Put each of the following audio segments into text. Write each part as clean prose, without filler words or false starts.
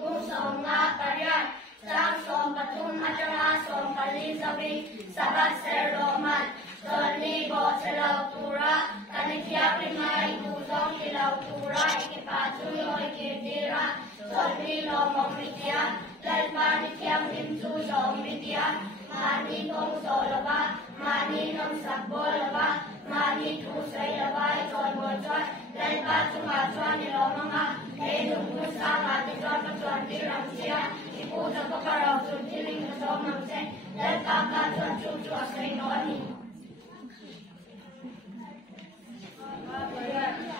Gu Songa Pariat Sang Som Patum Achara Som Pali Sabi Sabat Seroman Soli Bo Selau Tura Kanikia Primai Gu Song Kilau Tura Ikipatu Yoi Kirtira Soli No Momitia Lalpani Kiam Limsu Somitia Mani Kong Solava Mani Nom Sabolava Mani Tu Sailava Chon Bochon Lalpa Chuma Chon Nilomanga Edum Kusa Mati Chon Pachon Tiramsia Ipu Chakapara Chun Tiling Somamse Lalpa Ka Chon Chuchu Asay Noni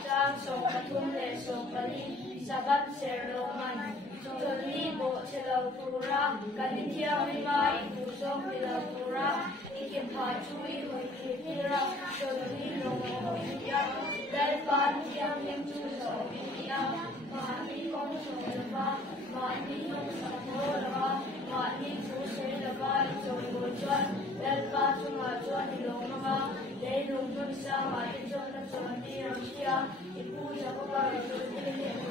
Sang Song Patum Le Song Pali Sabat Seroman Soli Bo Selau Tura Kanitia Rima Ibu Song Selau Tura Ikimpa Chui Hoi Kitira Soli Lomo Hoya Dalpan Tiang Lim Chu Somiya Mani Kong Solava Mani Kong Sabolava Mani Chu Selava Chon Bochuan Dalpa Chuma Chuan Ilongama Lei Lung Chun Sa Mani Chon Chon Tiramsia Ipu Chakapa Chon Tiling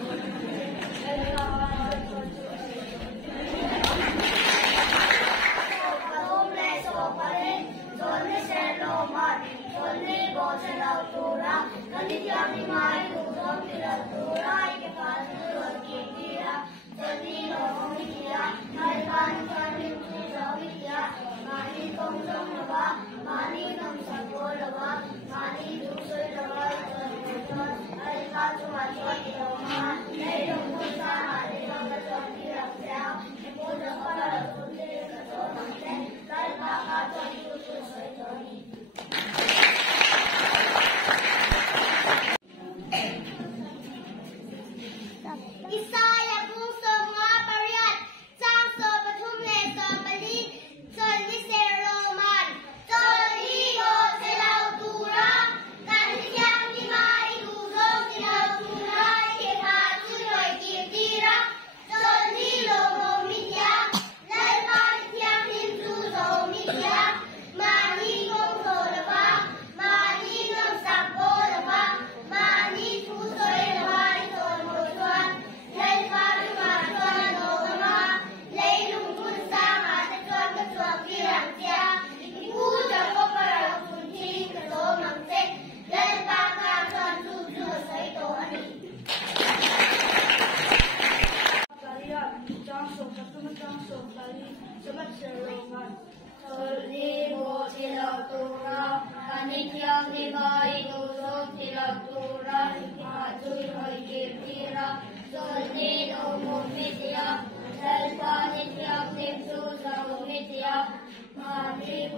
Mani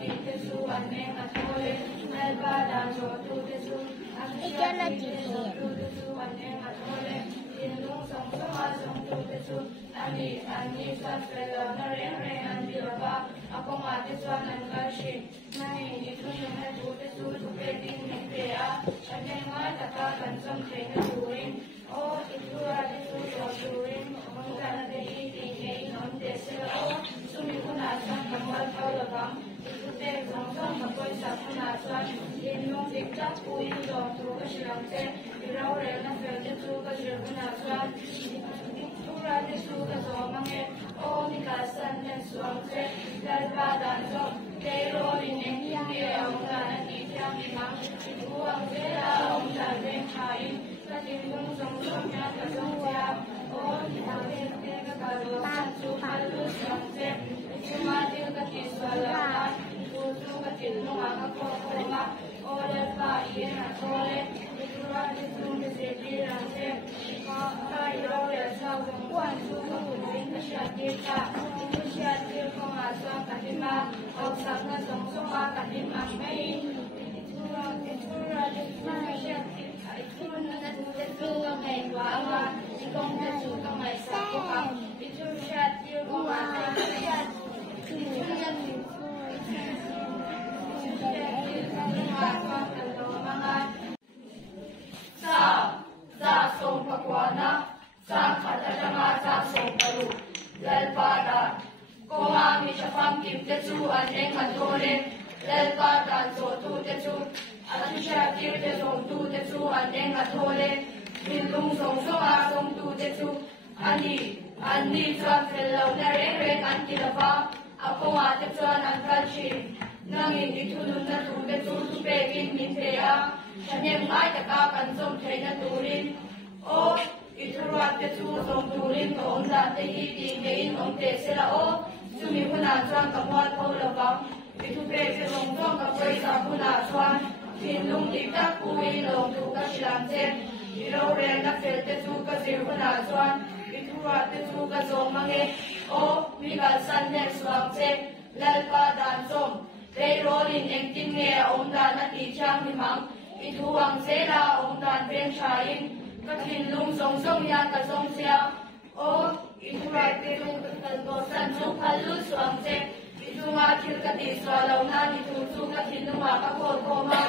kim te su an neng a thole lal pa dan so tu te su atusha kim te so tu te su an neng a thole in lung song song a song tu te su ani sa fela na reng reng an di ba akong ate swan an ka shi nai ni tu ni na tu te su tu pe ding ni pe a aneng ma ta ka kan som the na tu ring o itu ade su so tu ring mong ta na de i ti nei non de se o sumi kuna san ka mal ka la ba itu te song song ma koi sa kuna swan in lung dik ta pu in do tu ka shi ram se i rau re na fel te tu ka shi kuna swan Ade su ka so mange o ni ka san nen suang se dal ba dan so te ro ni ne ni ong ka na ni chang ni mang u ang se la ong ta ren khai ka tin lung song song ya ka song ya o ni ta ren te ka ro san su ha lu song se chu ma ti ka ki swa la na tu su ka tin no ma ka ko ma o dal ba ye na so le tu ra ni su ni se ti ran se ka i ro le sa quan su ka ku rin ka sha ti ka tu sha ti ko ma sa ka ti ma au sa na song song ma ka ti ma mai tu ra ni ma sha ti ka tu na na tu te su ka mai wa ma ti kong te su ka mai sa ko ka tu sha ti ko ma ka sha ti na ni sa song pakwana sa khatadama sa song paru lalpada koma mi chafam kim te chu aneng mathore lalpada so tu te chu atisha tir te song tu te chu aneng mathore bilung song song a song tu te chu ani chuan fello na re re an kilafa aponga te chuan an kalchi nangin ithulun na tu te chu tu pe kin min te a chanem mai ta ka kan som theina turin o ithurwa te chu som turin ko om da te hi ti te in om te sela o sumi huna chuan ka hwa tho lawa ithu pe se long tong ka poi sa huna chuan thin lung ti ta ku i long tu ka shilam che iro re na fel te chu ka sir huna chuan ithurwa te chu ka som mange o mi kal san ne swam che lal pa dan som pe rolin eng tin nge om da na ti chang ni mang ithu ang se la om dan pen chain ka thin lung song song ya ka song sia o ithu rai te lu ka ko san chu phal lu swam che ithu ma thil ka ti swa lo na ni thu chu ka thin lu ma ka ko ma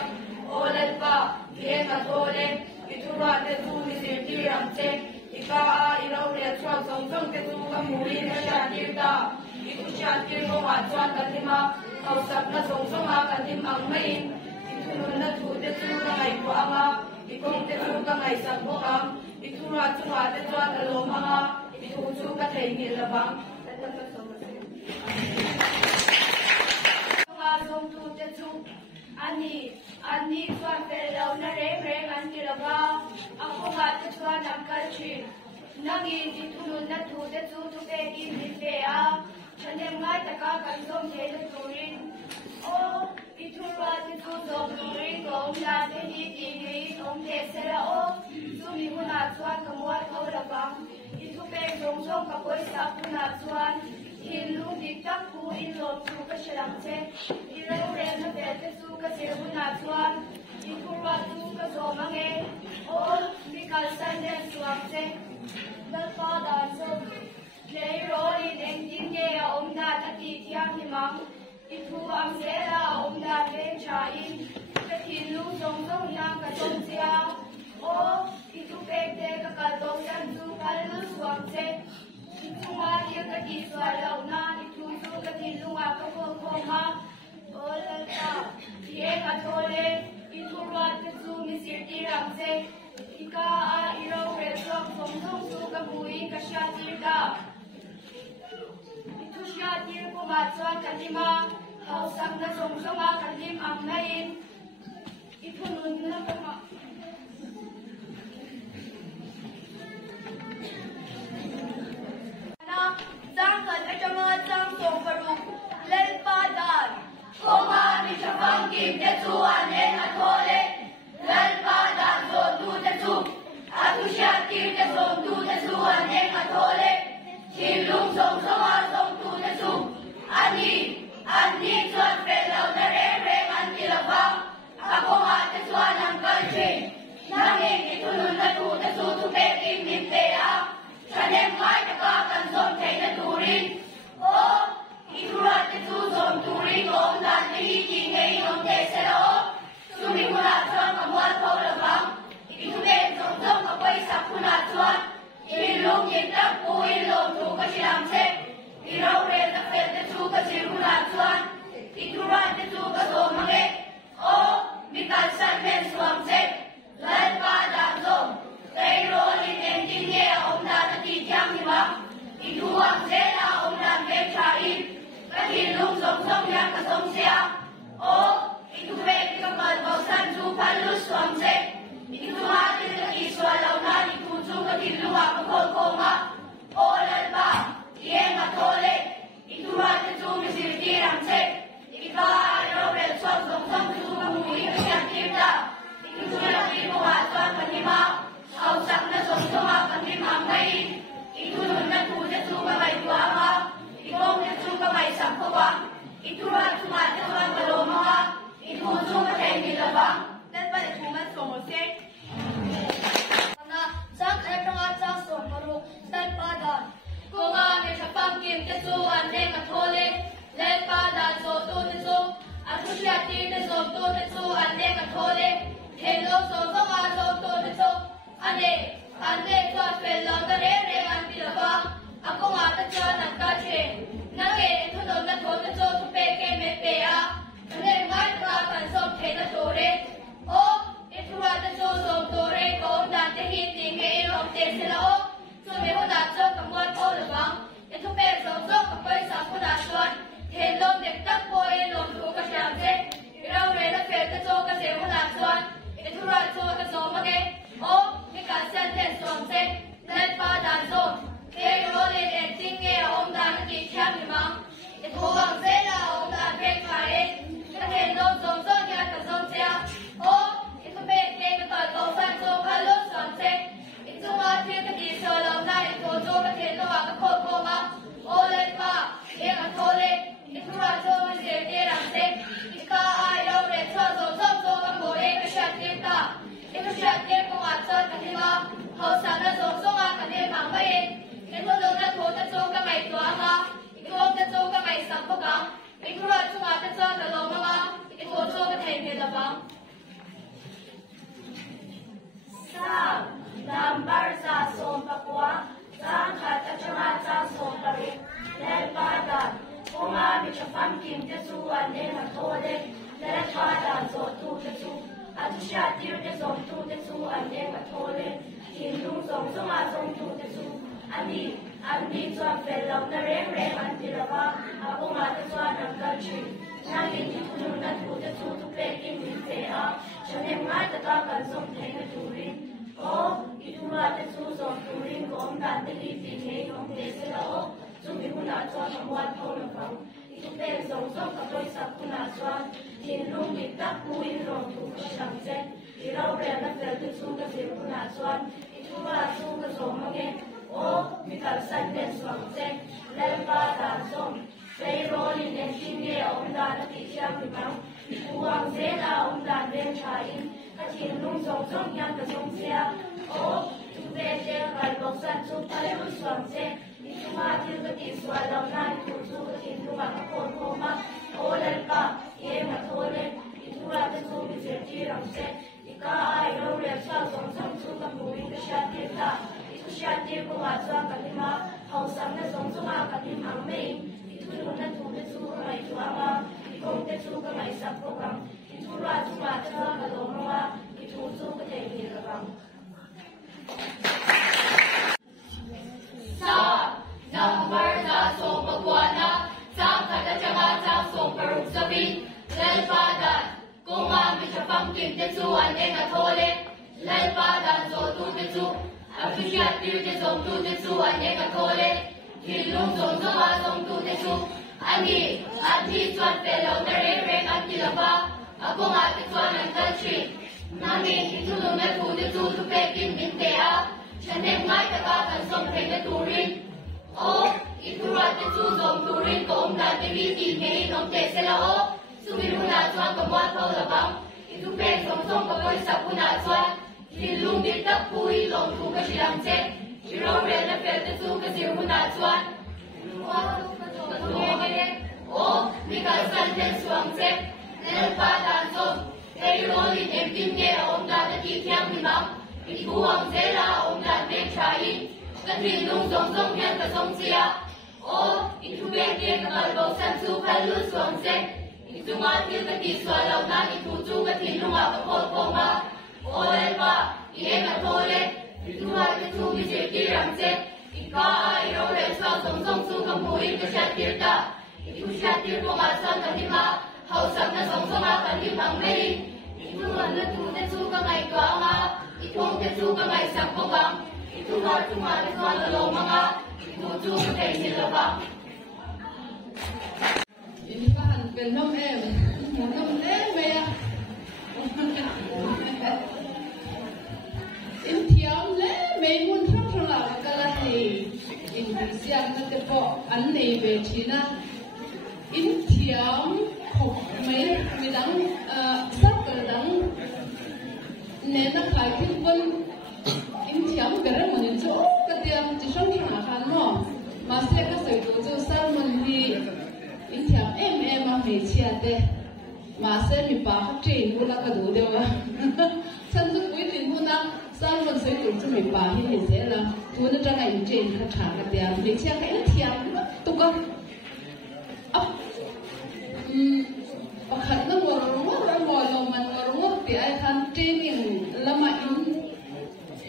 o lal pa ye ka to le ithu ra te chu ni se ti ram che ika a iro le chwa song song te chu ka mu ri na sha ti ta ithu cha ti ko ma chuan ka ti ma au sap na song song a ka ti mang mai ithu na thu te chu ka ngai ko ama ikong te chu ka ngai sa ko am ithu ra chu wa te chuan ka lo ma ithu chu ka thei ni la ba ma song tu te chu ani chuan fel lo na re an ki la ba ako ma te chuan am kal chi nangi ithu na thu te chu tu pe ki ni pe a chanem ngai ta ka kan som the na turin o ithuwa ti chu dom turin gom la te hi ti ni om te sera o sumi huna chuan ka muat ko la bang ithu pe dong song ka koi sa huna chuan in lu dik tak pu in lo chu ka shalang che i re re na te te chu ka se huna chuan ithuwa chu ka zo mange o mi kal san ne chuan che dal pa dan so Lei roli deng jing ye om da ta ti tiang ni mang ithu am se la om da ren cha in ka thin lu song song yang ka song sia o ithu pe te ka kal to san chu kal lu suam se ithu ma ye ka ti swa lo na ithu chu ka thin lu a ka ko ma o la ta ye ka thole ithu ra te chu mi sir ti ram se ika a iro re song song song chu ka bui ka sha ti da Sha tir ko ma chuan kan lima hau sam na song songa kan lim am na in iphunun na ka ma na jang kan atama jang song paru lel pa dan ko ma mi chapang kim te chuan en a thole lel pa dan so tu te chu atu sha tir te song tu te chuan en a thole Chim lung song song a song tu te chu ani chuan fel lo te chu an ne ma thole le pa da zo tu te chu a thu sia ti te zo tu te chu an ne ma thole he lo zo zo a zo tu te chu ane an ne cho fe lo da re re an pi la ba a ko ma ta cha na ka che na ge thu no na tho te chu tu pe ke me pe a ne mai ta kan so the na to re o e thu ra te chu zo to re ko da te hi ti nge lo te se lo chu me ho da cho ka mo ko le ba e thu pe zo zo ka pai sa ko da chuan he lo de ta ko e lo thu ka siam se rau re na fe te chu ka se ho da chuan e thu ra chu ka zo ma ge o ni ka san te som se le pa da zo ke ro le de ting nge om da na ki cham ni ma e thu wang se la om da pe ka e ka he lo zo zo ya ka zo se a o e thu pe ke ka ta ko san zo ka lo som se e chu ma ti ka di so lo na e to zo ka the lo ka ko ko ma o le pa e ka ko le e thu ra zo ma se te ram se e ka ai lo re cho zo zo zo ka mo e ka sha ti ta e ka sha ti ko ma cho ka ni ma ho sa na zo zo ma ka ne ma ma e e thu lo na tho ta zo ka mai to ma e ko ta zo ka mai sa ko ka e thu ra chu ma ta cho ka lo ma ma e ko zo ka the pe da ba sa number sa som pa kwa sang kha ta chama cha som pa re le pa da kuma mi cha fam kim te chu an ne ma tho le le pa da zo tu te chu a tu sha ti te som tu te chu an ne ma tho le kin lu som so ma som tu te chu an ni cho fe lo na re re an ti ra ba a kuma te cho na ka chi na ni ti tu na tu te chu tu pe kim ni te a cha ne ma ta ka kan som te na tu ri o i tu ra te chu som tu ri ko om dan te li ti ne om te se la o chu mi hu na cho na wa tho na ka i tu pe som som ka toi sa ku na chuan tin lu mi ta pu i ro tu ka sam se i ro re na fe te chu ka se ku na chuan i tu ra chu ka som ma ge o mi ka san te som se le pa da som sei ro li ne tin ge om da na ti sia mi ma i tu ang se la om da ne cha in ka tin lu som som yan ka som se o tu pe je ka lo san chu pa le lu som se i tu ma ti ka ti swa lo na i tu chu ka tin lu ma ka ko ko ma o le pa ye ma tho le i tu ra te chu mi se ti ram se i ka ai ro le sa som som chu ka mu i ka sha ti ta i tu sha ti ko ma cha ka ti ma hau sam na som chu ma ka ti ma me i tu lu na tu te chu ka mai tu ma i ko te chu ka mai sa ko ka i tu ra chu ma cha ka lo ma i tu chu ka te ni ka ka sa number da so pa kwa na sa ka ta cha ma cha so pa ru sa bi le pa da ko ma mi cha pam kim te chu an ne ka thole le pa da zo tu te chu a fi sha ti te zo tu te chu an ne ka thole ki lu zo zo ma zo tu te chu ani a ti swat pe lo na re re ka ti la ba a ko ma te chuan an ka chi na mi ti chu lu na tu te chu tu pe kin min te a cha ne ngai ta ka kan som pe te tu rin o i tu ra te chu zom tu rin ko om da te vi ti ne nom te se la o su mi ru na chuan ko mo tho la ba i tu pe som som ko poi sa pu na chuan ki lu mi ta pui long tu ka shi lam che i ro re na pe te chu ka si ru na chuan o mi ka san te suang che ne pa dan so ei ro li em tim ge om da te ti kyang ni ma i tu ang se la om da te cha in ka ti lung zong zong yan ka song sia o i tu pe ke ka mal bo san chu ka lu suang se i tu ma ti ka ti swa lo na i tu chu ka ti lung a ka ko ko ma o le pa ye ka to le i tu ma te chu mi se ti ram se i ka ai ro le sa song song chu ka mu i ka sha ti ta i tu sha ti ko ma san ka ni ma hau sam na song song a ka ni mang me i tu ma na tu te chu ka ngai ka ma i thong te chu ka ngai sak ko ba i tu ma te chuan lo ma nga i tu chu ka te ni lo ba in ka han pen nom em me ya in thiam le me mun thang thang la ka la ni in bi siam na te po an nei ve thina in thiam ho me mi dang sap ka dang ne na khai kin bon in thiam ka ra mun chu ka tiam chi shong thang khan mo ma se ka sai to chu sar เชียเตมาเส้นมีปากจีนบุญละกระดูเดียวฉันจะคุยถึงบุญนะสร้างมันสวยจุดจะมีปากที่เห็นเสียละตัวนั้นจะไงจีนเขาฉากกันเดียวไม่เชื่อใครเทียมตุ๊กก็ประคัดนั่งวอร์รุ่งเราวอร์ลมันวอร์รุ่งที่ไอ้ท่านจีนยังละมาอิน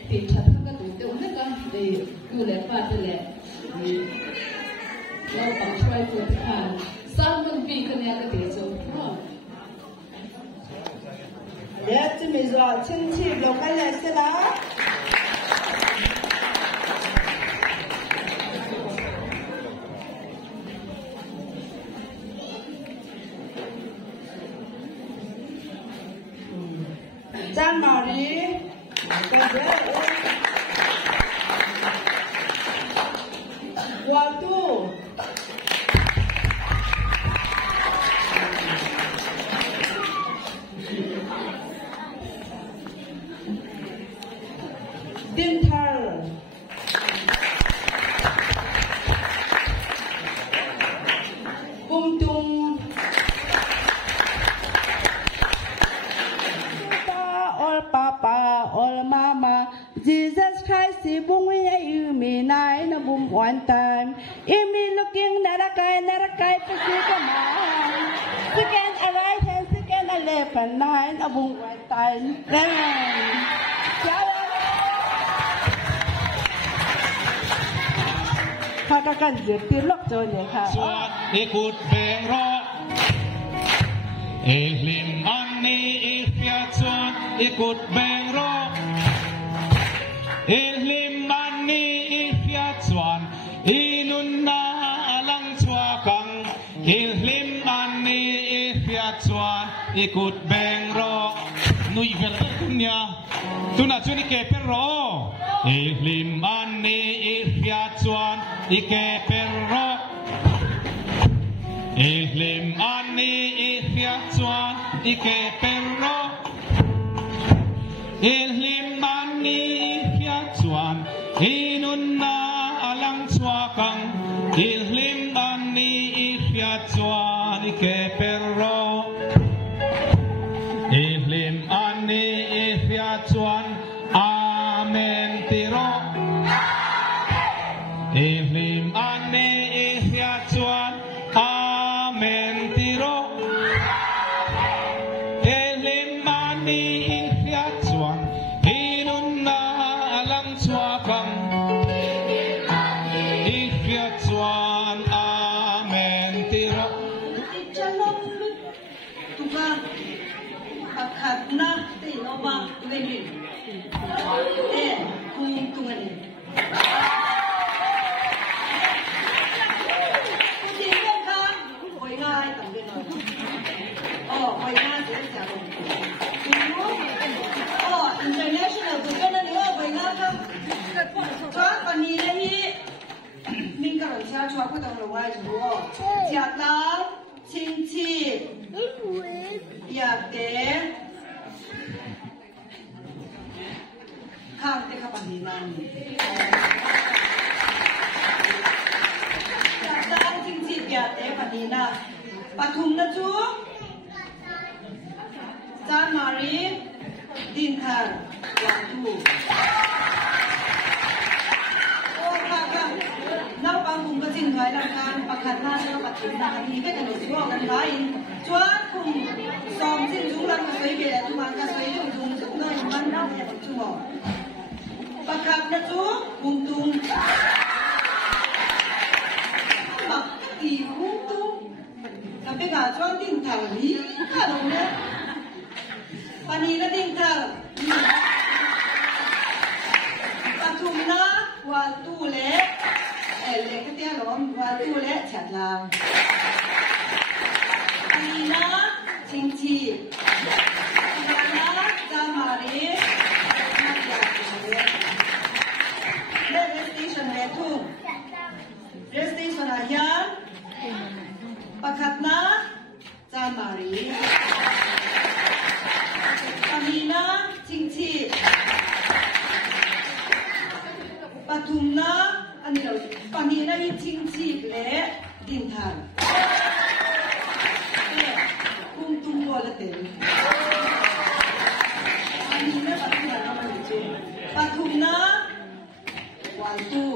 ติดชัดกันดูเดียวนั่นก็ดีดูแลป้าจะแหละเราต้องช่วยตัวที่ผ่านสร้างมันปีกันเนี่ยก็เดี๋ยวจะเดี๋ยวจะมีรอชิ้นชีพเราไปเลยสิละจ้ามารีวาตูดินทาร์บุมตุมJesus Christ, bung we you me nine a boom one time. In me looking narakai, second a right hand, second a left and nine a boom one time. Then, Kaka kan jadi lok jonya ha. Suat ikut berok, lim ani ikhya suat ikut berok. Ihlim mani ikhya chuan inun na alang chuakang ihlim mani ikhya chuan ikut bengro nui vel kunya tuna chuni ke perro ihlim mani ikhya chuan ike perro ihlim mani ikhya chuan ike perro ihlim mani chuan inun na alang chuakang ihlim ani ikhya chuan ike perro ihlim ani ikhya chuan amen tiro ihlim ani ikhya chuan amen tiro ihlim ani ikhya chuan inun na chuakang ikhya chuan amen tiro Chalong tuka akhat na tinoba leni kung tungani Chị biết không? Hồi ngay tổng viên rồi hồi ngay sẽ trả lời international tụi cái này nữa hồi ngay không cho còn gì đây mình cả rồi xa cho cái đồng hồ ai rồi chặt lắm chính trị đẹp đẽ khang cái các bạn đi làm chặt lắm chính trị đẹp đẽ bạn đi làm bạn thùng nó chú San Marie Din Thar Watu Nau pang kum kacin hai lang kan pakhat na na patin na hi ka kan so kan lai chuan kum som sin chung lang ka soi ke tu man ka soi chung chung chung noi man na ya chung mo pakhat na chu kum tum mak ti kum tum ka pe ga chuan Din Thar hi ka lo ne pani na Din Thar pathum na Watu le le cái tiếng lom Watu le chặt lang Anina chính trị Anina Samari le station le thu station ayan pakatna Samari Anina chính trị Pathum na anh đâu pani na hi chính trị le Din Thar ปฐุมนะวันตู้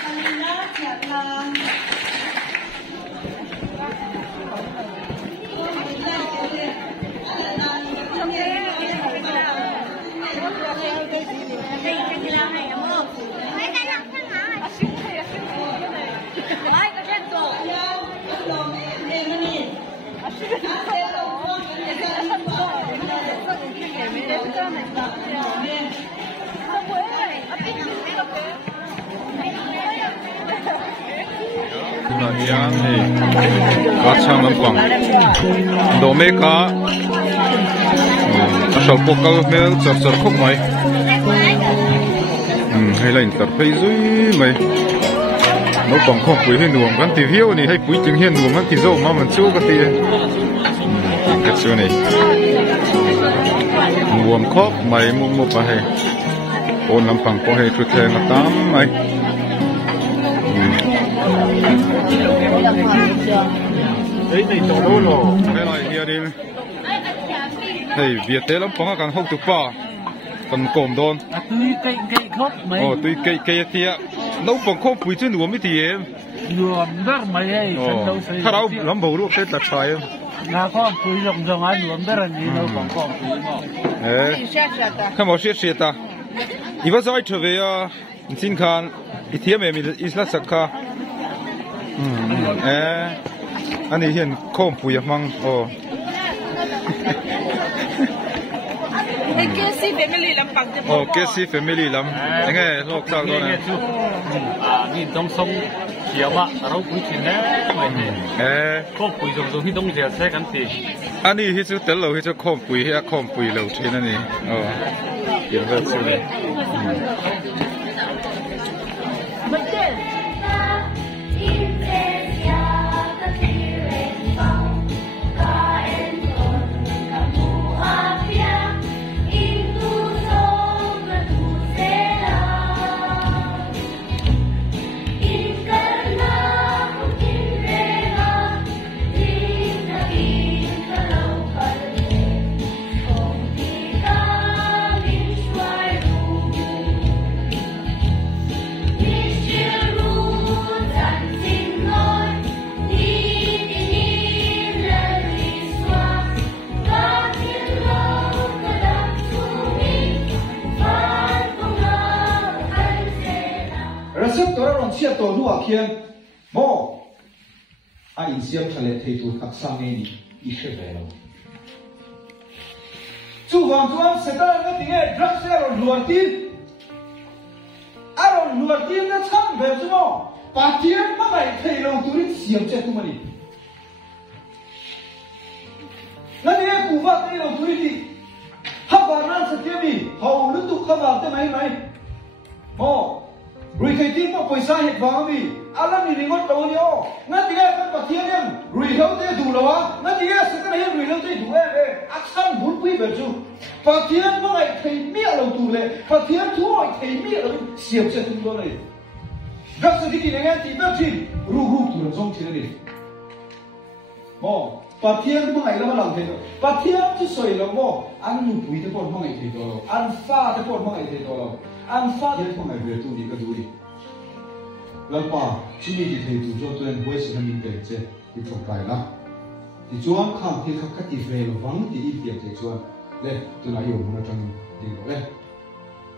คารินาเจียลางNah, yang ni kacang lempang, domeka, asal pokal mel cer kok mai, hay là interface zui mai, nó bằng không quỷ hiền nuông gan TV ni hay quỷ tiếng hiền nuông gan thì dâu mà mình chưa có tiền, cái số này, nuông khóc mai mua mua phải, ôn lempang có hay chút thêm mà tám mai. Đấy này chỗ đâu rồi? Đây là hiện đi. Hey, Việt Tây lắm, phong càng hốc tụt ba, còn cồn đòn. Tuy cây khóc mấy. Tuy cây thì nấu phong khóc bùi chân nuông mới thì em. Nuông rất mấy ấy. Thà đâu lắm bầu lúc tết là trái em. Ngã phong bùi rồng anh nuông rất là nhiều nấu phong khóc bùi mà. Không có chuyện ta. If I say to be xin khan, ít mấy mình ít là sắc kha. Anh ấy hiện không bùi mang. KC family lắm bằng chứ. KC family lắm. Nghe lộc sao đó nè. Nhìn đông sông chiều mà, rau bùi chín nè, mày nè. Không bùi rồng khi đông giờ sẽ cắn gì. Anh ấy hiện chỗ tết lâu hiện chỗ không bùi lâu trên anh ấy. Hiện vật sự. chia tổ lúa khiên mò anh xiêm trả lời thầy tu khắc sang này đi sẽ về đâu chú vàng chú anh sẽ tới cái tiếng ấy rất sẽ rồi luồn tin rồi luồn tin nó chăm về chú mò bà tiên mà mày thầy lâu tu đi xiêm chết tu mà đi nó đi cụ vợ thầy lâu tu đi hấp vào nó sẽ tiếp đi hầu lúc tu không vào tới mày mò rồi thầy tin mà quay sang hiện vào đi, anh đi ngon đâu nhỉ? Ngay tiếng cái bát thiên em, rồi lâu thế đủ rồi á, ngay tiếng sẽ cái này rồi lâu thế đủ em đấy, action bốn quý về chú, bát thiên mà lại thầy miệng lâu đủ lên, bát thiên thôi thầy miệng lâu xiêm chết đủ rồi, rất sự cái này nghe thì biết gì, ru tụi nó giống thế này, mò bát thiên mà lại là mà làm thế đó, bát thiên chứ soi là mò, anh nụ quý thế còn mà lại thế đó, anh pha thế còn mà lại thế đó. Anh phát hiện phong ngày về tu đi cái gì, lần pa chỉ đi thầy tu cho tôi quay sang mình để chơi thì thuộc bài lá, thì chúa khám thì khắc cái thì về là vắng thì ít việc thì chúa, đây tôi nói hiểu nó trong đi rồi đây,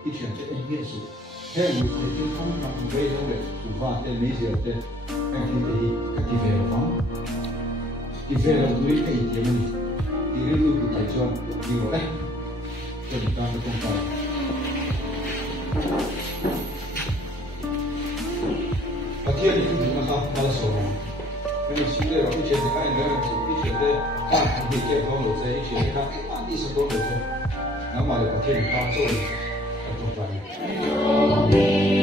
ít chuyện chơi ít việc sự, thế mình phải chơi không làm về đâu để tu va để mấy giờ để cái thì về là vắng, thì về là tôi cái thì mình thì cái lúc thầy chúa đi rồi đây, cho chúng ta nó không phải bát thiên thì chúng ta không bao giờ cái này xin lỗi cái chuyện này cái này cái chuyện đấy ta không bị cái đó rồi cái chuyện này ta cái đi sắp tới rồi nó mà bát thiên ta rồi không phải